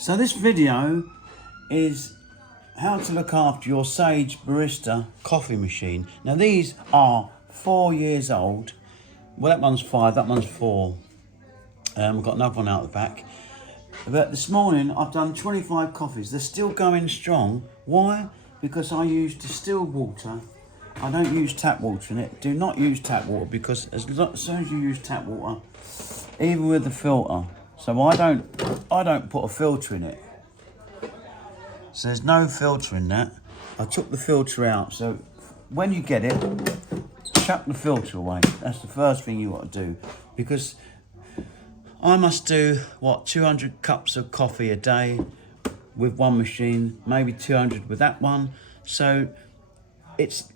So this video is how to look after your Sage Barista coffee machine. Now these are 4 years old. Well, that one's 5, that one's 4. We've got another one out the back. But this morning I've done 25 coffees. They're still going strong. Why? Because I use distilled water. I don't use tap water in it. Do not use tap water, because as soon as you use tap water, even with the filter, so I don't put a filter in it. So there's no filter in that. I took the filter out. So when you get it, chuck the filter away. That's the first thing you got to do, because I must do 200 cups of coffee a day with one machine, maybe 200 with that one. So this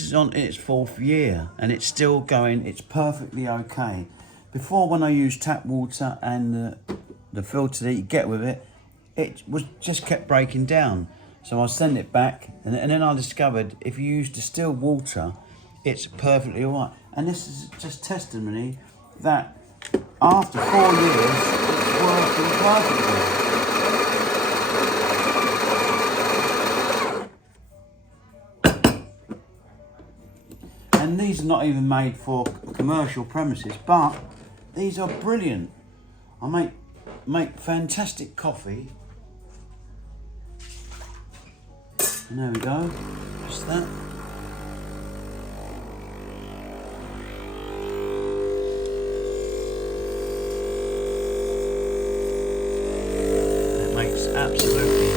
is on its 4th year and it's still going. It's perfectly okay. Before, when I used tap water and the filter that you get with it, it was just kept breaking down. So I sent it back, and then I discovered if you use distilled water, it's perfectly all right. And this is just testimony that after 4 years, it's working perfectly. And these are not even made for commercial premises, but these are brilliant. I make fantastic coffee. And there we go, just that. It makes absolutely